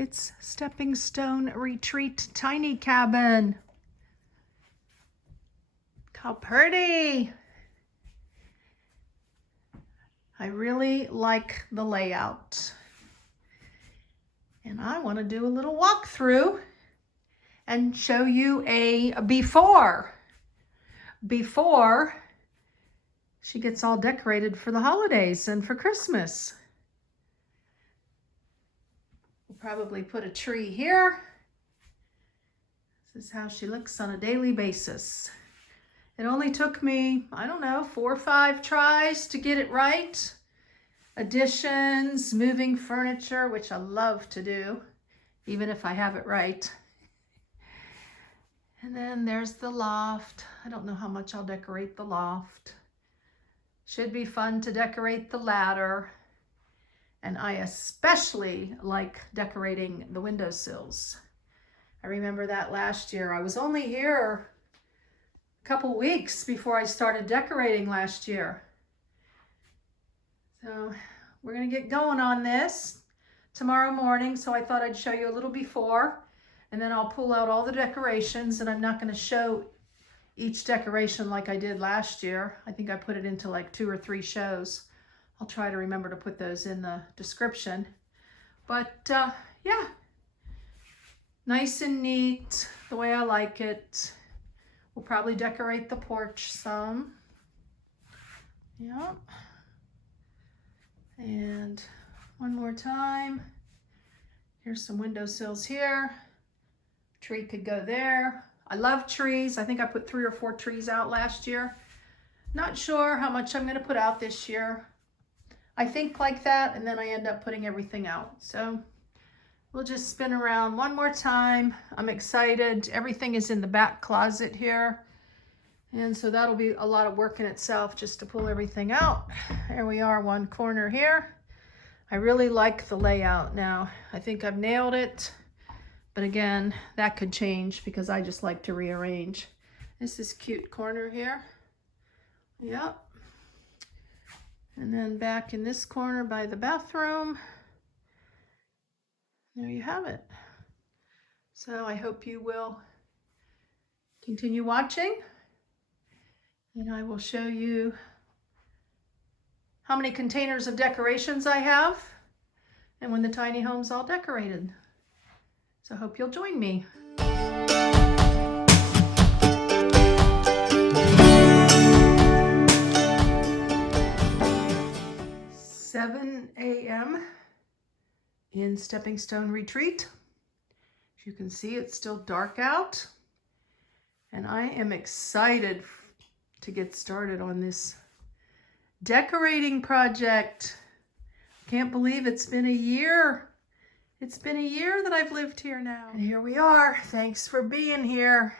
It's Stepping Stone Retreat Tiny Cabin. How pretty. I really like the layout. And I want to do a little walkthrough and show you a before she gets all decorated for the holidays and for Christmas. We'll probably put a tree here. This is how she looks on a daily basis. It only took me, I don't know, 4 or 5 tries to get it right. Additions, moving furniture, which I love to do, even if I have it right. And then there's the loft. I don't know how much I'll decorate the loft. Should be fun to decorate the ladder. And I especially like decorating the windowsills. I remember that last year. I was only here a couple weeks before I started decorating last year. So we're gonna get going on this tomorrow morning. So I thought I'd show you a little before, and then I'll pull out all the decorations, and I'm not gonna show each decoration like I did last year. I think I put it into like 2 or 3 shows. I'll try to remember to put those in the description. But yeah, nice and neat, the way I like it. We'll probably decorate the porch some. Yep. And one more time. Here's some windowsills here. Tree could go there. I love trees. I think I put 3 or 4 trees out last year. Not sure how much I'm gonna put out this year. I think like that, and then I end up putting everything out. So we'll just spin around one more time. I'm excited. Everything is in the back closet here. And so that'll be a lot of work in itself just to pull everything out. There we are, one corner here. I really like the layout now. I think I've nailed it. But again, that could change because I just like to rearrange. This is cute corner here. Yep. And then back in this corner by the bathroom. There you have it. So I hope you will continue watching, and I will show you how many containers of decorations I have and when the tiny home's all decorated. So I hope you'll join me. 7 a.m. in Stepping Stone Retreat. As you can see, it's still dark out, and I am excited to get started on this decorating project. Can't believe it's been a year. It's been a year that I've lived here now. And here we are. Thanks for being here.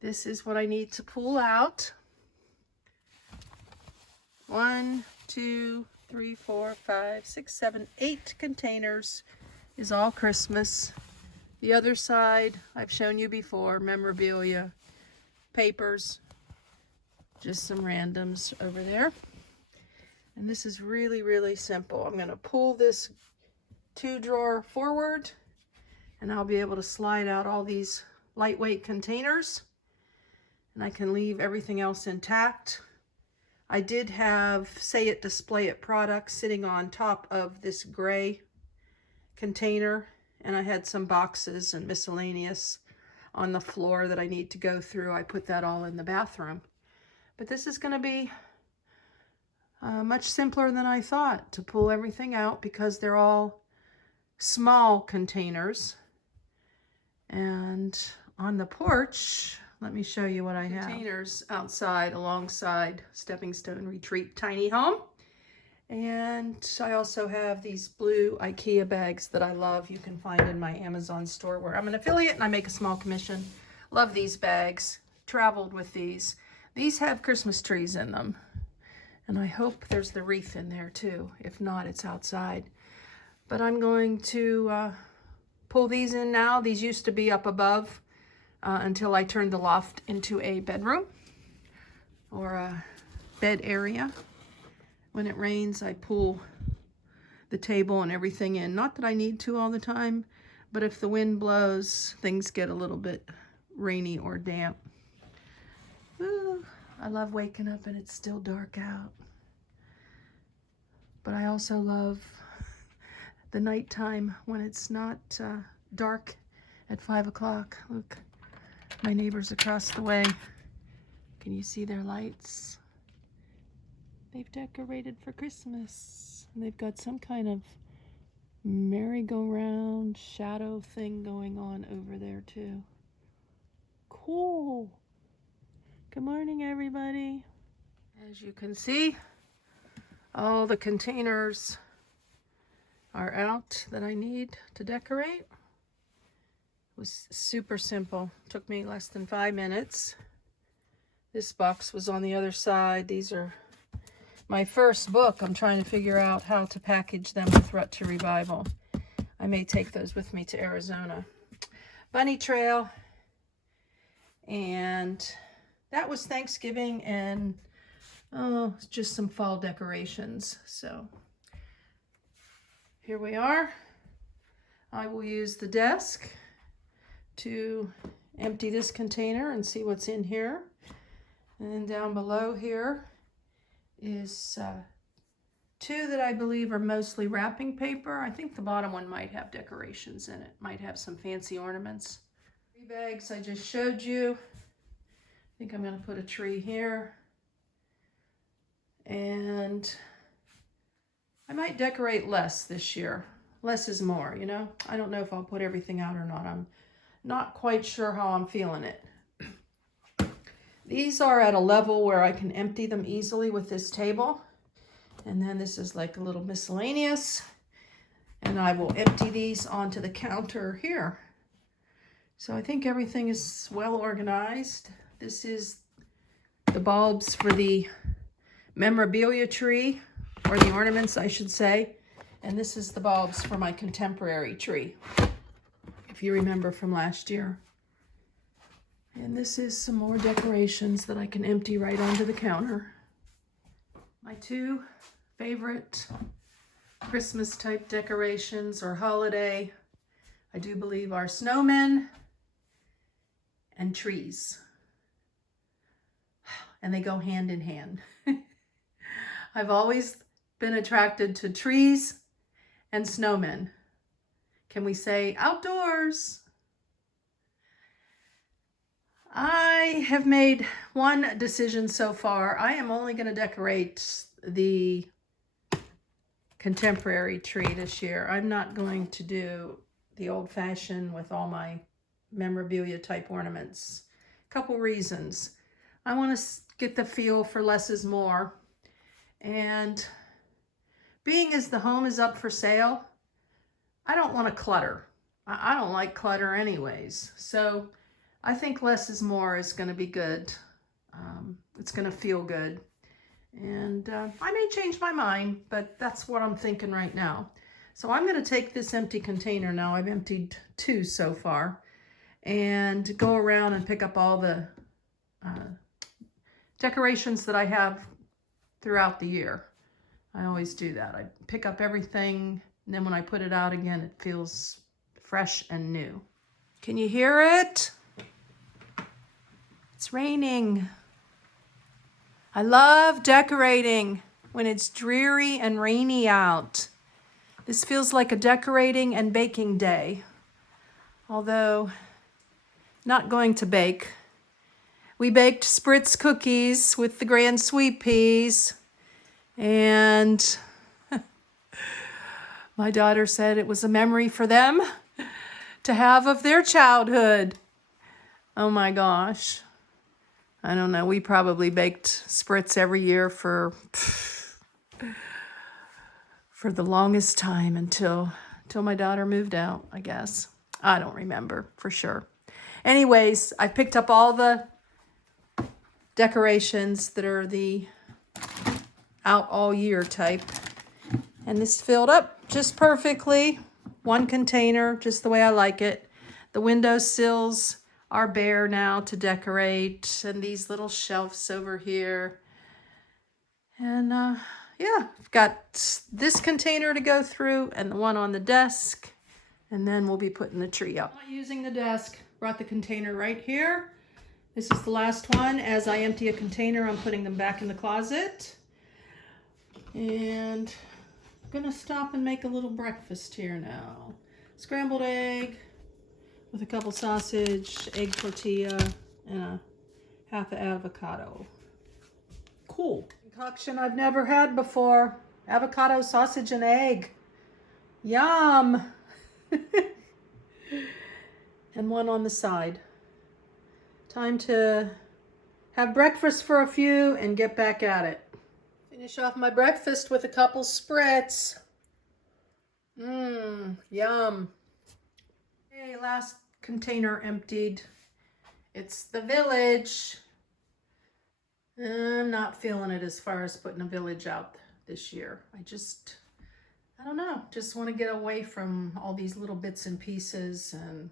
This is what I need to pull out. 1, 2, 3, 4, 5, 6, 7, 8 containers is all Christmas. The other side, I've shown you before, memorabilia, papers, just some randoms over there. And this is really, really simple. I'm going to pull this 2-drawer forward, and I'll be able to slide out all these lightweight containers, and I can leave everything else intact. I did have Say It Display It products sitting on top of this gray container, and I had some boxes and miscellaneous on the floor that I need to go through. I put that all in the bathroom. But this is going to be much simpler than I thought to pull everything out because they're all small containers. And on the porch, let me show you what I have. Containers outside alongside Stepping Stone Retreat Tiny Home. And I also have these blue IKEA bags that I love. You can find in my Amazon store where I'm an affiliate and I make a small commission. Love these bags. Traveled with these. These have Christmas trees in them. And I hope there's the wreath in there too. If not, it's outside. But I'm going to pull these in now. These used to be up above until I turned the loft into a bedroom or a bed area. When it rains, I pull the table and everything in. Not that I need to all the time, but if the wind blows, things get a little bit rainy or damp. Ooh, I love waking up and it's still dark out. But I also love the nighttime when it's not dark at 5 o'clock. Look, my neighbors across the way. Can you see their lights? They've decorated for Christmas. And they've got some kind of merry-go-round shadow thing going on over there too. Cool. Good morning, everybody. As you can see, all the containers are out that I need to decorate. It was super simple. Took me less than 5 minutes. This box was on the other side. These are my first book. I'm trying to figure out how to package them with Rut to Revival. I may take those with me to Arizona. Bunny trail. And that was Thanksgiving and just some fall decorations. So here we are. I will use the desk to empty this container and see what's in here. And then down below here is 2 that I believe are mostly wrapping paper. I think the bottom one might have decorations in it, might have some fancy ornaments. 3 bags I just showed you. I think I'm going to put a tree here. And I might decorate less this year. Less is more, you know? I don't know if I'll put everything out or not. I'm not quite sure how I'm feeling it. These are at a level where I can empty them easily with this table. And then this is like a little miscellaneous. And I will empty these onto the counter here. So I think everything is well organized. This is the bulbs for the memorabilia tree, or the ornaments, I should say. And this is the bulbs for my contemporary tree, if you remember from last year. And this is some more decorations that I can empty right onto the counter. My 2 favorite Christmas type decorations or holiday, I do believe, are snowmen and trees. And they go hand in hand. I've always been attracted to trees and snowmen. Can we say outdoors? I have made one decision so far. I am only going to decorate the contemporary tree this year. I'm not going to do the old-fashioned with all my memorabilia type ornaments. Couple reasons. I want to get the feel for less is more. And being as the home is up for sale, I don't want to clutter. I don't like clutter anyways. So I think less is more is going to be good. It's going to feel good. And I may change my mind, but that's what I'm thinking right now. So I'm going to take this empty container now. I've emptied 2 so far. And go around and pick up all the decorations that I have throughout the year. I always do that. I pick up everything, and then when I put it out again, it feels fresh and new. Can you hear it? It's raining. I love decorating when it's dreary and rainy out. This feels like a decorating and baking day. Although, not going to bake. We baked spritz cookies with the grand sweet peas. And my daughter said it was a memory for them to have of their childhood. Oh my gosh. I don't know. We probably baked spritz every year for the longest time until my daughter moved out, I guess. I don't remember for sure. Anyways, I picked up all the decorations that are the out all year type. And this filled up just perfectly. 1 container, just the way I like it. The windowsills are bare now to decorate. And these little shelves over here. And yeah, I've got this container to go through and the one on the desk, and then we'll be putting the tree up. Not using the desk, brought the container right here. This is the last one. As I empty a container, I'm putting them back in the closet. And I'm gonna stop and make a little breakfast here now. Scrambled egg with a couple sausage, egg tortilla, and a half an avocado. Cool. Concoction I've never had before. Avocado, sausage, and egg. Yum. And one on the side. Time to have breakfast for a few and get back at it. Finish off my breakfast with a couple spritz. Yum. Okay, last container emptied. It's the village. I'm not feeling it as far as putting a village out this year. I don't know, just want to get away from all these little bits and pieces and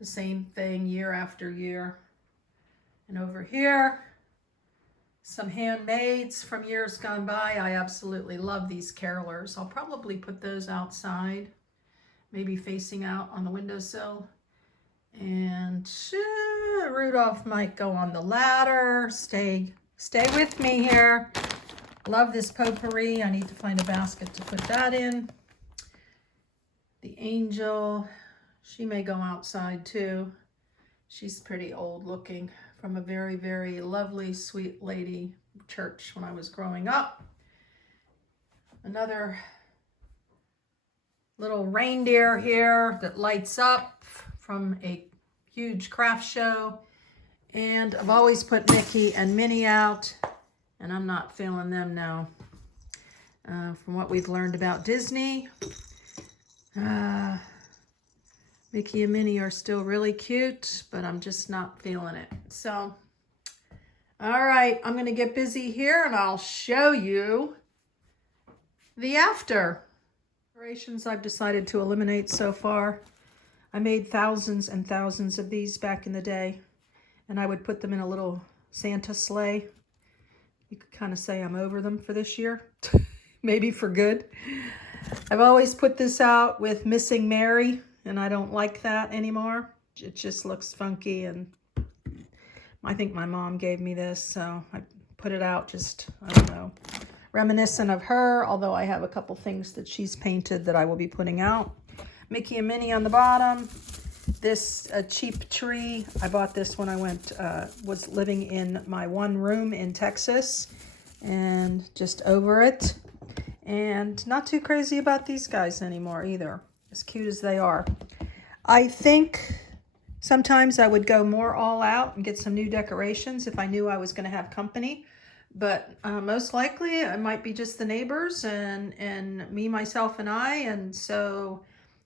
the same thing year after year. And over here, some handmaids from years gone by. I absolutely love these carolers. I'll probably put those outside, maybe facing out on the windowsill. And Rudolph might go on the ladder. Stay with me here. Love this potpourri. I need to find a basket to put that in. The angel, she may go outside too. She's pretty old looking, from a very, very lovely, sweet lady church when I was growing up. Another little reindeer here that lights up from a huge craft show. And I've always put Mickey and Minnie out, and I'm not feeling them now. From what we've learned about Disney, Mickey and Minnie are still really cute, but I'm just not feeling it. So, all right, I'm gonna get busy here and I'll show you the after. Decorations I've decided to eliminate so far. I made thousands and thousands of these back in the day, and I would put them in a little Santa sleigh. You could kind of say I'm over them for this year, maybe for good. I've always put this out with Missing Mary, and I don't like that anymore. It just looks funky, and I think my mom gave me this, so I put it out just, I don't know, reminiscent of her, although I have a couple things that she's painted that I will be putting out. Mickey and Minnie on the bottom. This cheap tree, I bought this when I was living in my one room in Texas, and just over it. And not too crazy about these guys anymore either, as cute as they are. I think sometimes I would go more all out and get some new decorations if I knew I was going to have company. But most likely it might be just the neighbors and me, myself, and I. And so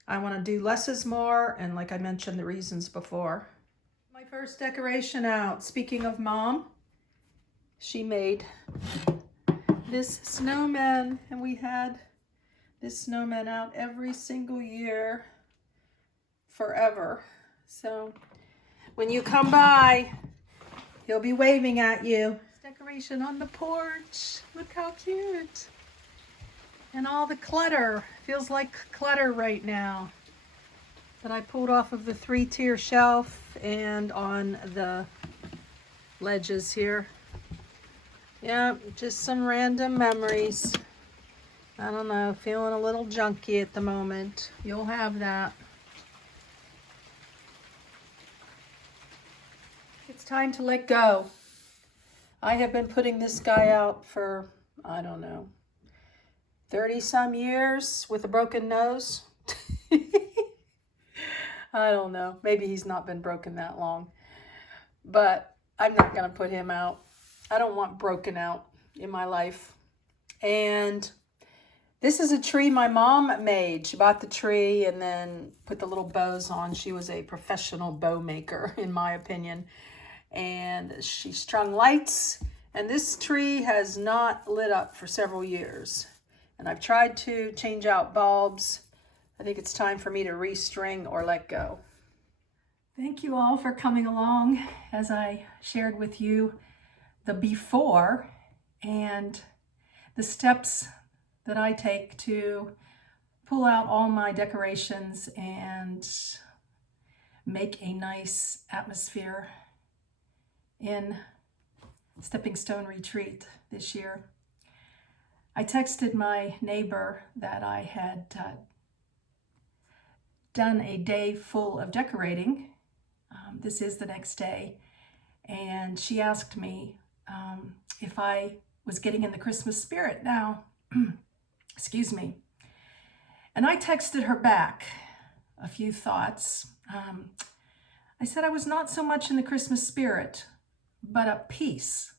I want to do less is more. And like I mentioned, the reasons before. My first decoration out. Speaking of Mom, she made this snowman. And we had this snowman out every single year forever. So when you come by, he'll be waving at you. Decoration on the porch. Look how cute. And all the clutter. Feels like clutter right now. That I pulled off of the 3-tier shelf and on the ledges here. Yeah, just some random memories. I don't know, feeling a little junky at the moment. You'll have that. It's time to let go. I have been putting this guy out for, I don't know, 30 some years with a broken nose. I don't know. Maybe he's not been broken that long. But I'm not going to put him out. I don't want broken out in my life. And this is a tree my mom made. She bought the tree and then put the little bows on. She was a professional bow maker, in my opinion. And she strung lights, and this tree has not lit up for several years. And I've tried to change out bulbs. I think it's time for me to restring or let go. Thank you all for coming along as I shared with you the before and the steps that I take to pull out all my decorations and make a nice atmosphere in Stepping Stone Retreat this year. I texted my neighbor that I had done a day full of decorating. This is the next day, and she asked me if I was getting in the Christmas spirit now. Excuse me. And I texted her back a few thoughts. I said I was not so much in the Christmas spirit, but at peace,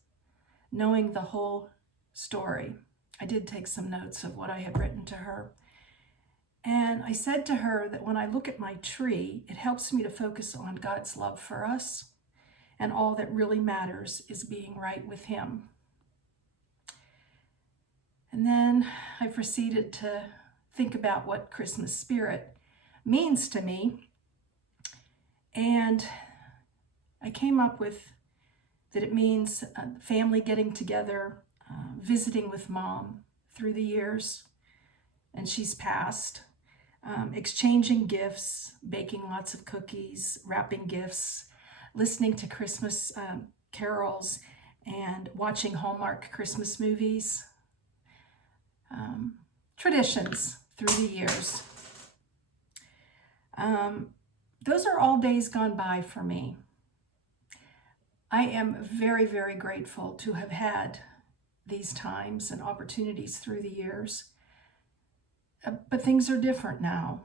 knowing the whole story. I did take some notes of what I had written to her. And I said to her that when I look at my tree, it helps me to focus on God's love for us, and all that really matters is being right with Him. And then I proceeded to think about what Christmas spirit means to me. And I came up with that it means family getting together, visiting with Mom through the years, and she's passed, exchanging gifts, baking lots of cookies, wrapping gifts, listening to Christmas carols, and watching Hallmark Christmas movies. Traditions through the years. Those are all days gone by for me. I am very, very grateful to have had these times and opportunities through the years. But things are different now,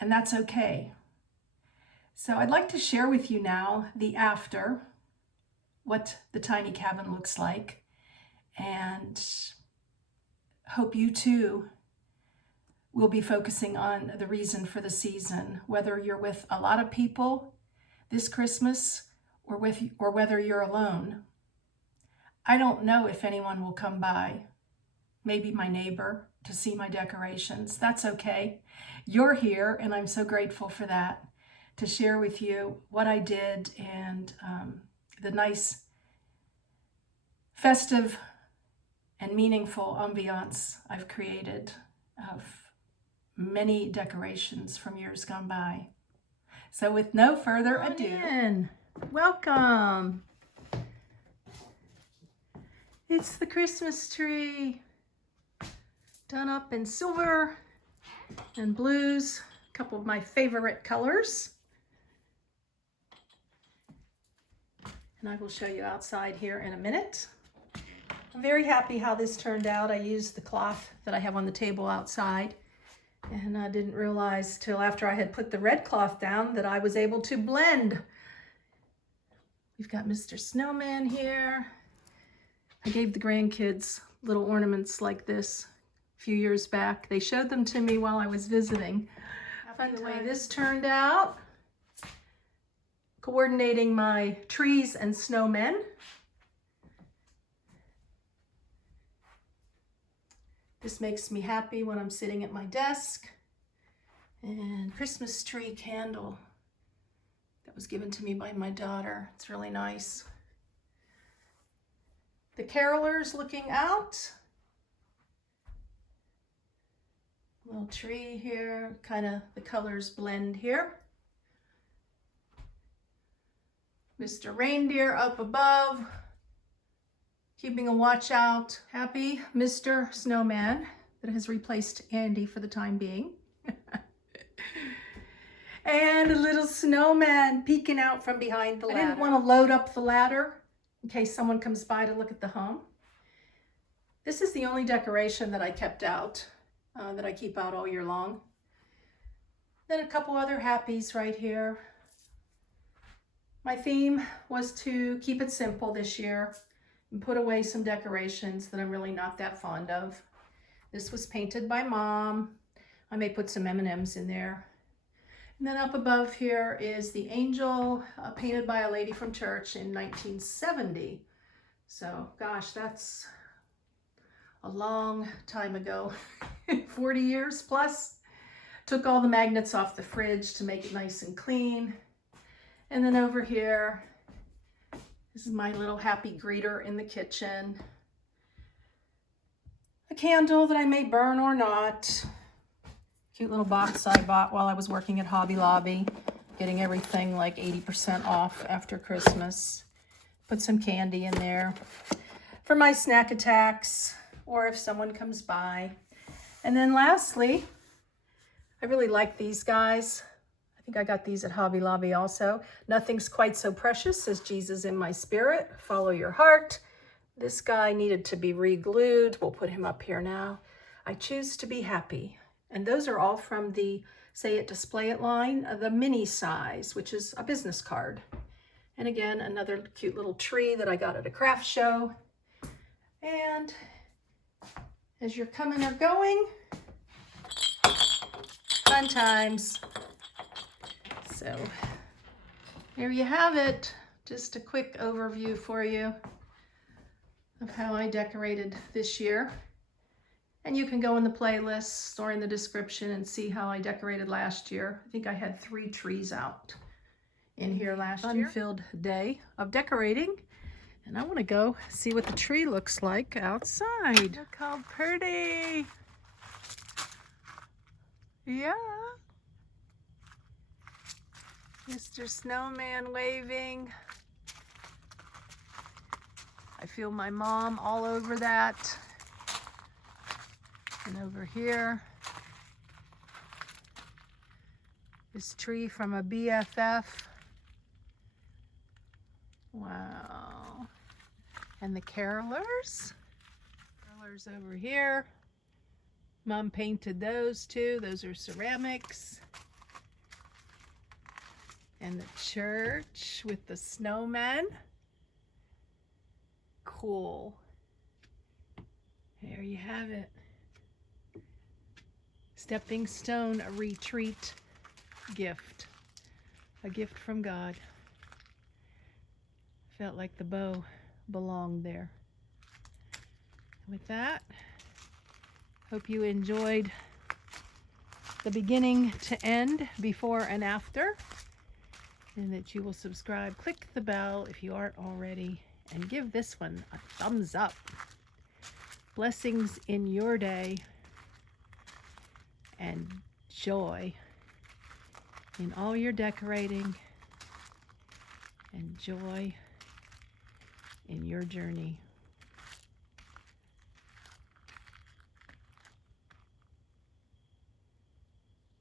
and that's okay. So I'd like to share with you now the after, what the tiny cabin looks like, and hope you too will be focusing on the reason for the season, whether you're with a lot of people this Christmas or whether you're alone. I don't know if anyone will come by, maybe my neighbor, to see my decorations. That's okay. You're here, and I'm so grateful for that, to share with you what I did and the nice, festive, and meaningful ambiance I've created of many decorations from years gone by. So with no further ado, welcome. It's the Christmas tree, done up in silver and blues, a couple of my favorite colors. And I will show you outside here in a minute. I'm very happy how this turned out. I used the cloth that I have on the table outside, and I didn't realize till after I had put the red cloth down that I was able to blend. We've got Mr. Snowman here. I gave the grandkids little ornaments like this a few years back. They showed them to me while I was visiting. By the way this turned out, coordinating my trees and snowmen. This makes me happy when I'm sitting at my desk. And Christmas tree candle that was given to me by my daughter. It's really nice. The carolers looking out. Little tree here, kind of the colors blend here. Mr. Reindeer up above, keeping a watch out. Happy Mr. Snowman that has replaced Andy for the time being. And a little snowman peeking out from behind the ladder. I didn't want to load up the ladder in case someone comes by to look at the home. This is the only decoration that I kept out, that I keep out all year long. Then a couple other happies right here. My theme was to keep it simple this year and put away some decorations that I'm really not that fond of. This was painted by Mom. I may put some M&Ms in there. And then up above here is the angel painted by a lady from church in 1970. So, gosh, that's a long time ago, 40 years plus. Took all the magnets off the fridge to make it nice and clean. And then over here, this is my little happy greeter in the kitchen. candle that I may burn or not. Cute little box I bought while I was working at Hobby Lobby, getting everything like 80% off after Christmas. Put some candy in there for my snack attacks or if someone comes by. And then lastly, I really like these guys. I think I got these at Hobby Lobby also. Nothing's quite so precious as Jesus in my spirit. Follow your heart. This guy needed to be re-glued. We'll put him up here now. I choose to be happy. And those are all from the Say It, Display It line, the mini size, which is a business card. And again, another cute little tree that I got at a craft show. And as you're coming or going, fun times. So there you have it. Just a quick overview for you of how I decorated this year. And you can go in the playlist or in the description and see how I decorated last year. I think I had 3 trees out in here last year. Fun-filled day of decorating. And I want to go see what the tree looks like outside. Look how pretty. Yeah. Mr. Snowman waving. I feel my mom all over that. And over here, this tree from a BFF. Wow. And the carolers. Carolers over here. Mom painted those too. Those are ceramics. And the church with the snowmen. Cool. There you have it. Stepping stone, a retreat gift. A gift from God. Felt like the bow belonged there. With that, hope you enjoyed the beginning to end, before and after, and that you will subscribe, click the bell if you aren't already, and give this one a thumbs up. Blessings in your day and joy in all your decorating and joy in your journey.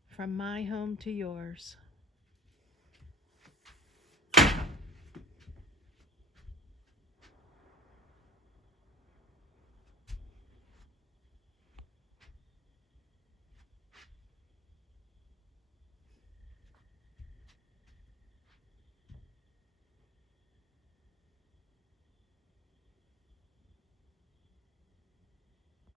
From my home to yours.